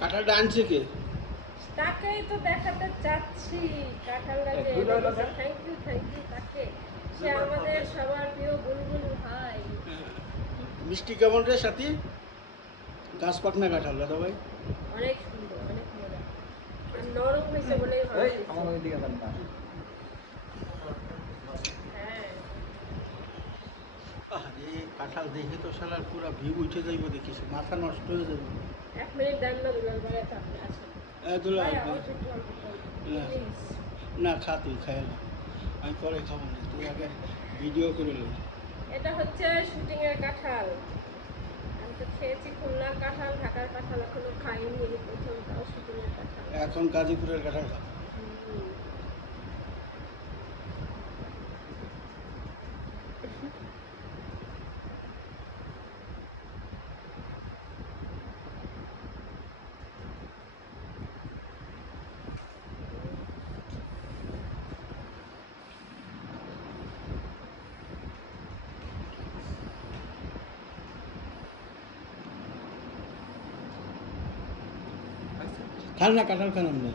কাঁঠালটা আনছে কে? তাকেই তো দেখাতে চাচ্ছি কাঁঠালটা যে থ্যাংক ইউ তাকে। সে আমাদের সবার প্রিয় বুলবুল ভাই। মিষ্টি কেমন রে সাথী? গাছ পাকনা কাঁঠাল দাদা ভাই। অনেক সুন্দর, অনেক মজা। আর নরম হয়েছে বলেই ভালো হয়েছে। হ্যাঁ। আরে কাঁঠাল দেখে তো শালার পুরা ভিউ উঠে যাইব, দেখিস মাথা নষ্ট হয়ে যাবে। 1 মিনিট দেন না দুলাল ভাই, এত আপনি আসেন। দুলা ভাই অল্প একটু, না প্লিজ। না, খা তুই, খাই না, আমি পরে খাবো না, তুই আগে ভিডিও করে নে। এটা হচ্ছে শুটিং এর কাঁঠাল। আমি তো খেয়েছি খুলনার কাঁঠাল, ঢাকার কাঁঠাল এখনো খাইনি, এই প্রথম তাও শুটিং এর কাঁঠাল। এখন গাজীপুরের কাঁঠাল খা। হুম। খান না, কাঁঠাল খান আপনি।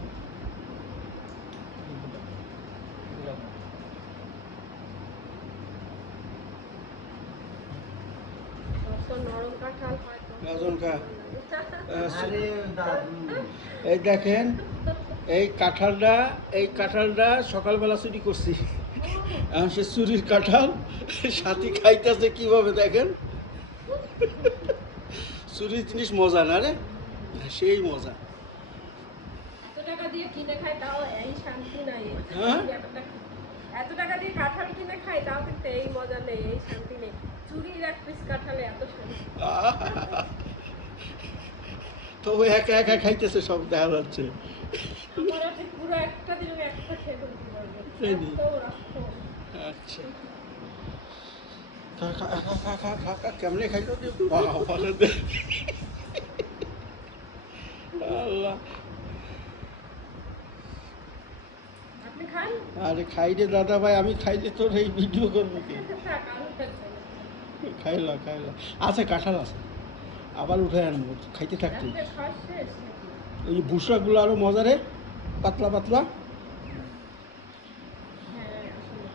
অত নরম কাঁঠাল হয়তো গাজন খা। আরে এই দেখেন, এই কাঁঠালটা সকালবেলা চুরি করছি। এখন সে চুরির কাঁঠাল সাথী খাইতেছে কিভাবে দেখেন। চুরির জিনিস মজা না রে, সেই মজা। এত টাকা দিয়ে কিনে খাই তাও এই শান্তি নাই। হ্যাঁ? এত টাকা দিয়ে কাঁঠাল কিনে খাই তাও কিন্তু এই মজা নেই, এই শান্তি নেই। চুরির 1 পিস কাঁঠালে এত শান্তি। তো ও একা একা খাইতেছে, সব দেখা যাচ্ছে। আমার আছে পুরো একটা দিন আমি একটা খেয়ে ফেলতে পারবো। তাই নি? এত রাখো। আচ্ছা, খা খা খা খা খা খা খা, কেমনে খাইলো যে বাবা রে। আল্লাহ, আপনি খান? আরে খাই রে দাদা ভাই, আমি খাইলে তোর এই ভিডিও করবো কি? থাক, আমি খাচ্ছি। খাইলা আছে, কাঁঠাল আছে, আবার উঠে আনবো, খাইতে থাকতে। আপনার খাওয়া শেষ নাকি? ওই বুসরাগুলো আরো মজা রে, পাতলা পাতলা। হ্যাঁ, আসলে।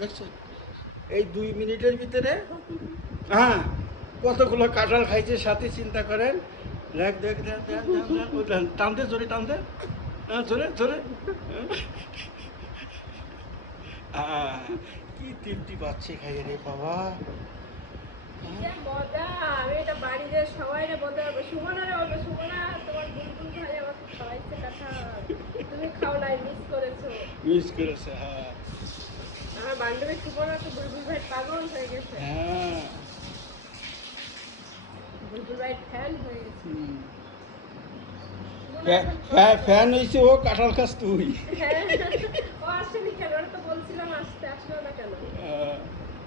দেখছেন, এই 2 মিনিটের ভিতরে হ্যাঁ কতগুলো কাঁঠাল খাইছে সাথে, চিন্তা করেন। দেখ দেখ দেখ দেখ দেখ দেখ, ওই দেখ, টানতে জোরে টানতে, হ্যাঁ জোরে জোরে। কি তৃপ্তি পাচ্ছে খাইয়ে রে বাবা। কি যে মজা! আমি এটা বাড়িতে সবাইরে বলতে পারবো। সুমনারে বলবো, সুমনা তোমার বুলবুল ভাই আমাকে খাওয়াইছে কাঁঠাল। তুমি খাও নাই, মিস করেছো। মিস করেছে, হ্যাঁ আমার বান্ধবী সুমনা তো বুলবুল ভাই পাগল হয়ে গেছে। হ্যাঁ। বুলবুল ভাই ফ্যান হয়ে গেছে। হুম। সুমনা এখন ছোট। ফ্যান হয়েছে ও, কাঁঠাল খাস তুই। হ্যাঁ, ও আসেনি কেন? ওরা তো বলছিলাম আসতে, আসলো না কেন?